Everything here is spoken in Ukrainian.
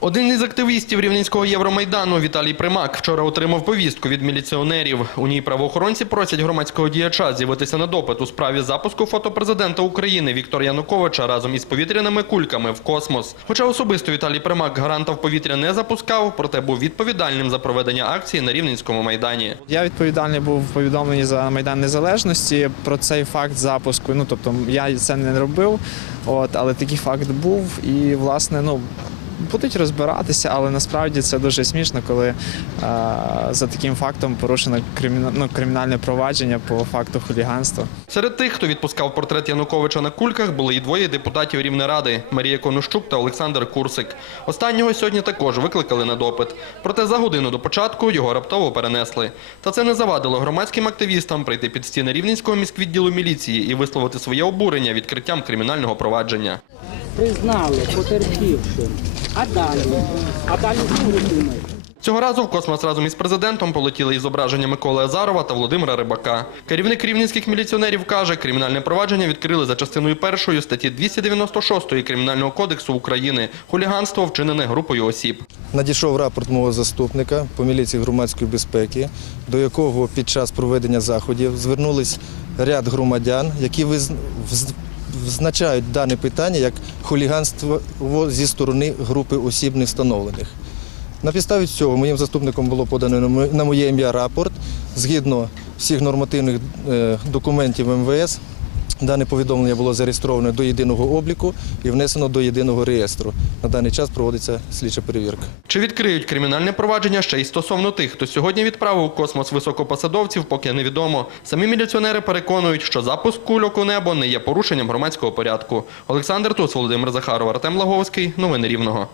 Один із активістів Рівненського Євромайдану Віталій Примак вчора отримав повістку від міліціонерів. У ній правоохоронці просять громадського діяча з'явитися на допит у справі запуску фото президента України Віктора Януковича разом із повітряними кульками в космос. Хоча особисто Віталій Примак гаранта в повітря не запускав, проте був відповідальним за проведення акції на Рівненському майдані. Я відповідальний був в повідомленні за Майдан Незалежності про цей факт запуску. Ну тобто я це не робив, от, але такий факт був. І власне, ну. Будуть розбиратися, але насправді це дуже смішно, коли е, за таким фактом порушено криміна- ну, кримінальне провадження по факту хуліганства. Серед тих, хто відпускав портрет Януковича на кульках, були і двоє депутатів Рівнеради – Марія Конущук та Олександр Курсик. Останнього сьогодні також викликали на допит. Проте за годину до початку його раптово перенесли. Та це не завадило громадським активістам прийти під стіни Рівненського міськвідділу міліції і висловити своє обурення відкриттям кримінального провадження. признали потерпівшим. А далі? А далі що ви? Цього разу в космос разом із президентом полетіли і зображення Миколи Азарова та Володимира Рибака. Керівник рівненських міліціонерів каже, кримінальне провадження відкрили за частиною першої статті 296 Кримінального кодексу України хуліганство вчинене групою осіб. Надійшов рапорт мого заступника по міліції громадської безпеки, до якого під час проведення заходів звернулись ряд громадян, які виз- вз- визначають дане питання як хуліганство зі сторони групи осіб невстановлених. На підставі цього моїм заступником було подано на моє- ім'я рапорт згідно всіх нормативних е, документів МВС. Дане повідомлення було зареєстровано до єдиного обліку і внесено до єдиного реєстру. На даний час проводиться слідча перевірка. Чи відкриють кримінальне провадження ще й стосовно тих, хто сьогодні відправив у космос високопосадовців, поки невідомо. Самі міліціонери переконують, що запуск кульок у небо не є порушенням громадського порядку. Олександр Тус, Володимир Захаров, Артем Лаговський. Новини Рівного.